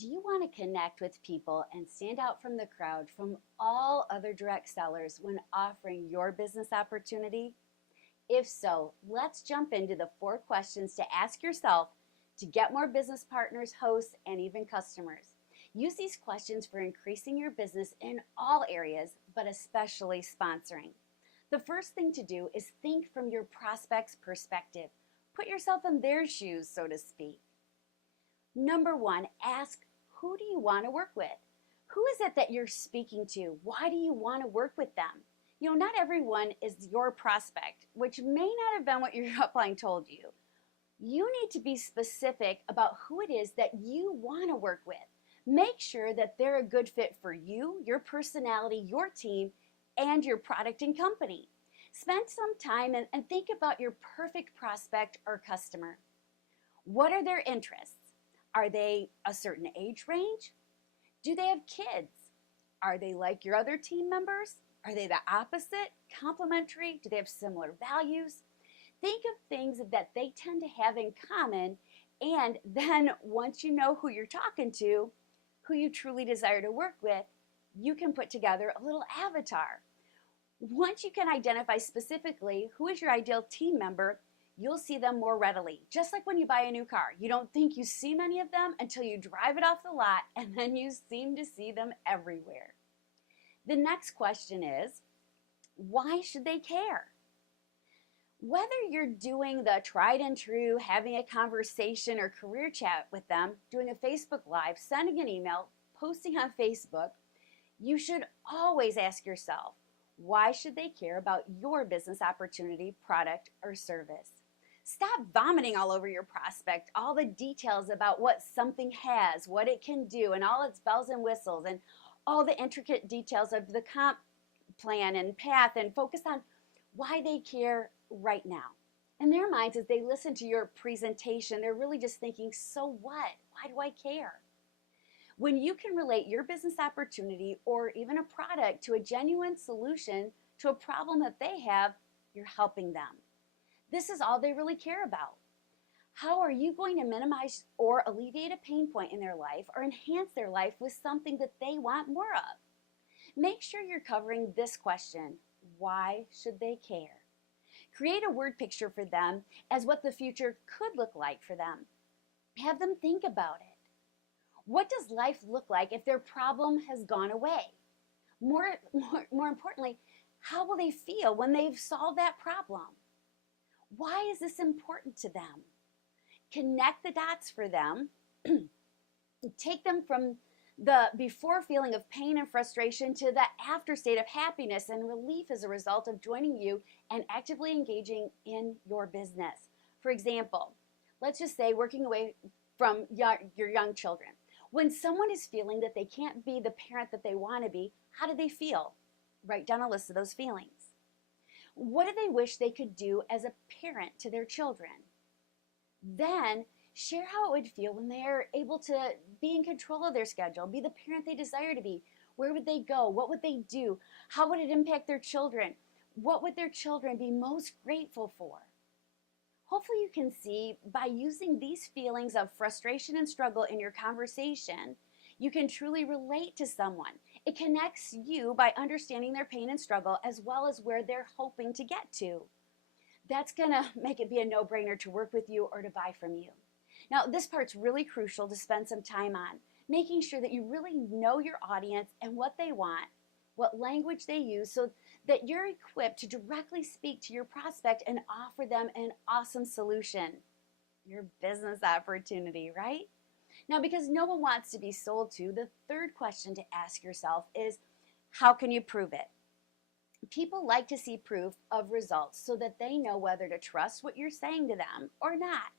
Do you want to connect with people and stand out from the crowd from all other direct sellers when offering your business opportunity? If so, let's jump into the 4 questions to ask yourself to get more business partners, hosts, and even customers. Use these questions for increasing your business in all areas, but especially sponsoring. The first thing to do is think from your prospect's perspective. Put yourself in their shoes, so to speak. Number 1, ask, who do you want to work with? Who is it that you're speaking to? Why do you want to work with them? Not everyone is your prospect, which may not have been what your upline told you. You need to be specific about who it is that you want to work with. Make sure that they're a good fit for you, your personality, your team, and your product and company. Spend some time and think about your perfect prospect or customer. What are their interests? Are they a certain age range? Do they have kids? Are they like your other team members? Are they the opposite? Complementary? Do they have similar values? Think of things that they tend to have in common, and then once you know who you're talking to, who you truly desire to work with, you can put together a little avatar. Once you can identify specifically who is your ideal team member, you'll see them more readily. Just like when you buy a new car, you don't think you see many of them until you drive it off the lot, and then you seem to see them everywhere. The next question is, why should they care? Whether you're doing the tried and true, having a conversation or career chat with them, doing a Facebook Live, sending an email, posting on Facebook, you should always ask yourself, why should they care about your business opportunity, product, or service? Stop vomiting all over your prospect, all the details about what something has, what it can do, and all its bells and whistles, and all the intricate details of the comp plan and path, and focus on why they care right now. In their minds, as they listen to your presentation, they're really just thinking, so what? Why do I care? When you can relate your business opportunity or even a product to a genuine solution to a problem that they have, you're helping them. This is all they really care about. How are you going to minimize or alleviate a pain point in their life or enhance their life with something that they want more of? Make sure you're covering this question, why should they care? Create a word picture for them as what the future could look like for them. Have them think about it. What does life look like if their problem has gone away? More importantly, how will they feel when they've solved that problem? Why is this important to them? Connect the dots for them. Take them from the before feeling of pain and frustration to the after state of happiness and relief as a result of joining you and actively engaging in your business. For example, let's just say working away from your young children. When someone is feeling that they can't be the parent that they want to be, how do they feel? Write down a list of those feelings. What do they wish they could do as a parent to their children? Then share how it would feel when they are able to be in control of their schedule, be the parent they desire to be. Where would they go? What would they do? How would it impact their children? What would their children be most grateful for? Hopefully you can see by using these feelings of frustration and struggle in your conversation, you can truly relate to someone. It connects you by understanding their pain and struggle as well as where they're hoping to get to. That's going to make it be a no-brainer to work with you or to buy from you. Now, this part's really crucial to spend some time on, making sure that you really know your audience and what they want, what language they use, so that you're equipped to directly speak to your prospect and offer them an awesome solution, your business opportunity, right? Now, because no one wants to be sold to, the third question to ask yourself is, how can you prove it? People like to see proof of results so that they know whether to trust what you're saying to them or not.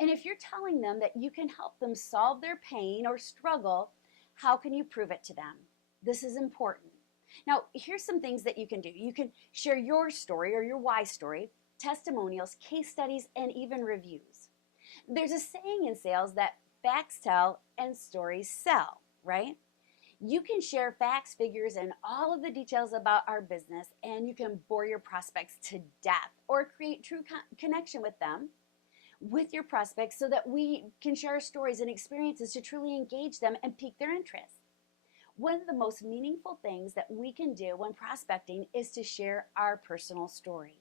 And if you're telling them that you can help them solve their pain or struggle, how can you prove it to them? This is important. Now, here's some things that you can do. You can share your story or your why story, testimonials, case studies, and even reviews. There's a saying in sales that facts tell and stories sell, right? You can share facts, figures, and all of the details about our business, and you can bore your prospects to death or create true connection with them with your prospects so that we can share our stories and experiences to truly engage them and pique their interest. One of the most meaningful things that we can do when prospecting is to share our personal story.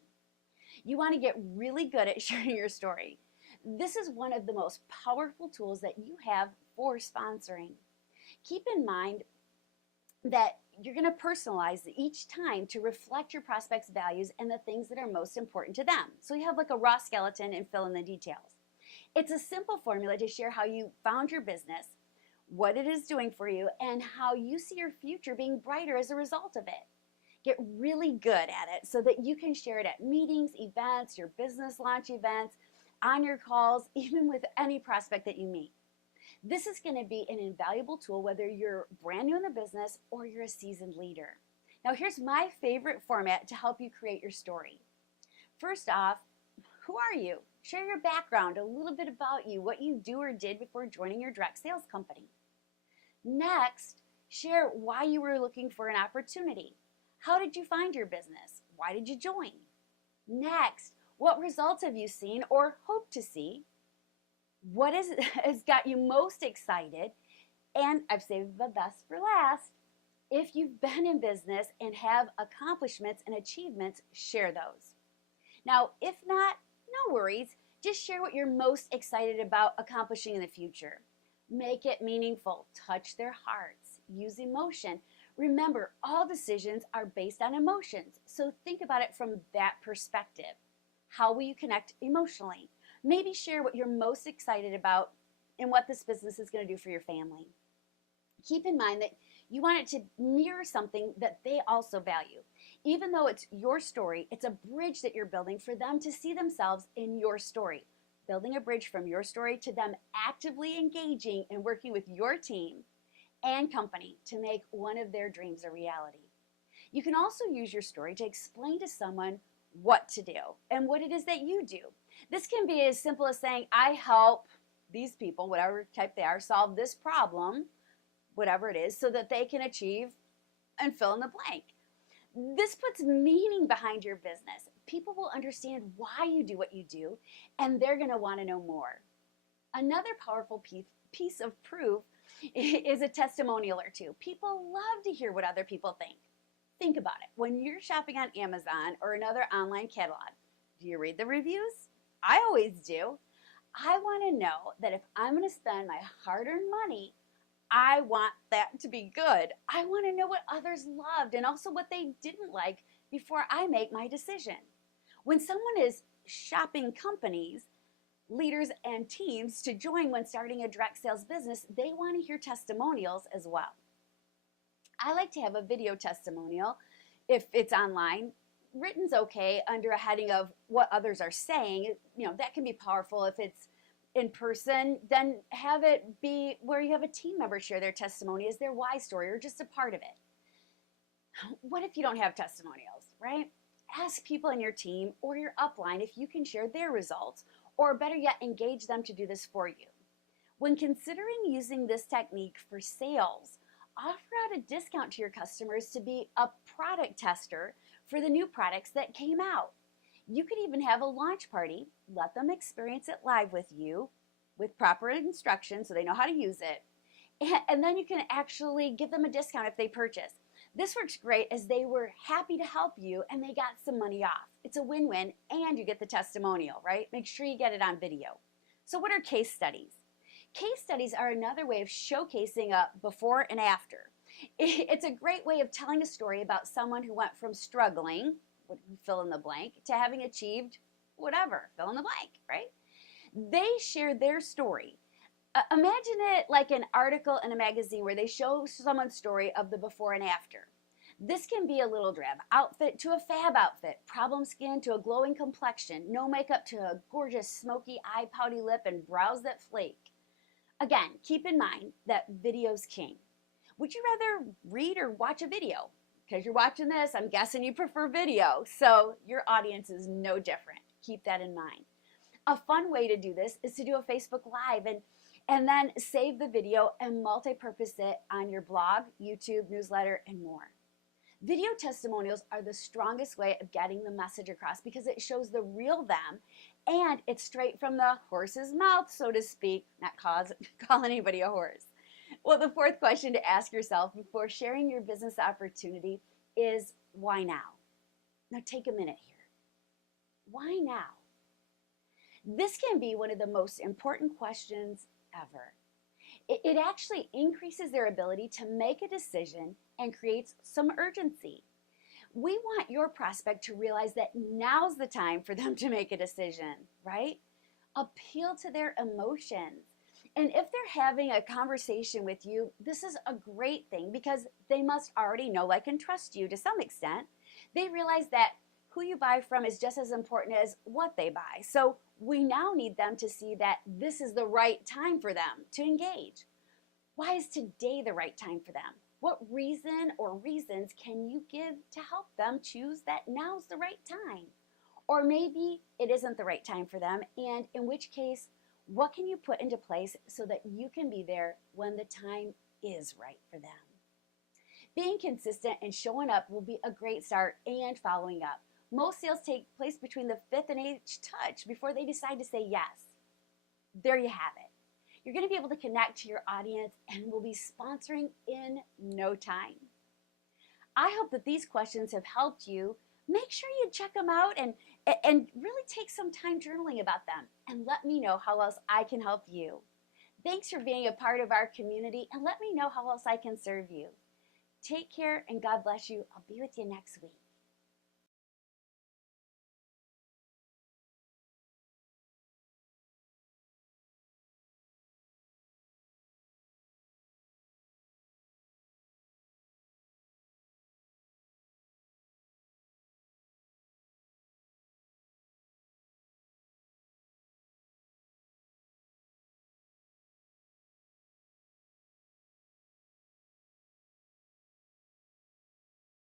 You want to get really good at sharing your story. This is one of the most powerful tools that you have for sponsoring. Keep in mind that you're going to personalize each time to reflect your prospect's values and the things that are most important to them. So you have like a raw skeleton and fill in the details. It's a simple formula to share how you found your business, what it is doing for you, and how you see your future being brighter as a result of it. Get really good at it so that you can share it at meetings, events, your business launch events, on your calls, even with any prospect that you meet. This is going to be an invaluable tool whether you're brand new in the business or you're a seasoned leader. Now here's my favorite format to help you create your story. First off, who are you? Share your background, a little bit about you, what you do or did before joining your direct sales company. Next, share why you were looking for an opportunity. How did you find your business? Why did you join? Next, what results have you seen or hope to see? What has got you most excited? And I've saved the best for last. If you've been in business and have accomplishments and achievements, share those. Now, if not, no worries. Just share what you're most excited about accomplishing in the future. Make it meaningful. Touch their hearts. Use emotion. Remember, all decisions are based on emotions. So think about it from that perspective. How will you connect emotionally? Maybe share what you're most excited about and what this business is going to do for your family. Keep in mind that you want it to mirror something that they also value. Even though it's your story, it's a bridge that you're building for them to see themselves in your story. Building a bridge from your story to them actively engaging and working with your team and company to make one of their dreams a reality. You can also use your story to explain to someone what to do and what it is that you do. This can be as simple as saying, I help these people, whatever type they are, solve this problem, whatever it is, so that they can achieve and fill in the blank. This puts meaning behind your business. People will understand why you do what you do, and they're going to want to know more. Another powerful piece of proof is a testimonial or two. People love to hear what other people think. Think about it. When you're shopping on Amazon or another online catalog, do you read the reviews? I always do. I want to know that if I'm going to spend my hard-earned money, I want that to be good. I want to know what others loved and also what they didn't like before I make my decision. When someone is shopping companies, leaders, and teams to join when starting a direct sales business, they want to hear testimonials as well. I like to have a video testimonial if it's online. Written's okay under a heading of what others are saying. That can be powerful. If it's in person, then have it be where you have a team member share their testimony as their why story or just a part of it. What if you don't have testimonials, right? Ask people in your team or your upline if you can share their results, or better yet, engage them to do this for you. When considering using this technique for sales, offer out a discount to your customers to be a product tester for the new products that came out. You could even have a launch party, let them experience it live with you with proper instructions so they know how to use it, and then you can actually give them a discount if they purchase. This works great as they were happy to help you and they got some money off. It's a win-win and you get the testimonial, right? Make sure you get it on video. So what are case studies? Case studies are another way of showcasing a before and after. It's a great way of telling a story about someone who went from struggling, fill in the blank, to having achieved whatever, fill in the blank, right? They share their story. Imagine it like an article in a magazine where they show someone's story of the before and after. This can be a little drab outfit to a fab outfit, problem skin to a glowing complexion, no makeup to a gorgeous smoky eye, pouty lip, and brows that flake. Again, keep in mind that video's king. Would you rather read or watch a video? Because you're watching this, I'm guessing you prefer video, so your audience is no different. Keep that in mind. A fun way to do this is to do a Facebook Live and then save the video and multi-purpose it on your blog, YouTube, newsletter, and more. Video testimonials are the strongest way of getting the message across because it shows the real them and it's straight from the horse's mouth, so to speak, not call anybody a horse. Well, the fourth question to ask yourself before sharing your business opportunity is why now? Now take a minute here. Why now? This can be one of the most important questions ever. It actually increases their ability to make a decision and creates some urgency. We want your prospect to realize that now's the time for them to make a decision, right? Appeal to their emotions. And if they're having a conversation with you, this is a great thing because they must already know, like, and trust you to some extent. They realize that who you buy from is just as important as what they buy. So we now need them to see that this is the right time for them to engage. Why is today the right time for them? What reason or reasons can you give to help them choose that now's the right time? Or maybe it isn't the right time for them, and in which case, what can you put into place so that you can be there when the time is right for them? Being consistent and showing up will be a great start, and following up. Most sales take place between the 5th and 8th touch before they decide to say yes. There you have it. You're going to be able to connect to your audience and will be sponsoring in no time. I hope that these questions have helped you. Make sure you check them out and really take some time journaling about them and let me know how else I can help you. Thanks for being a part of our community and let me know how else I can serve you. Take care and God bless you. I'll be with you next week.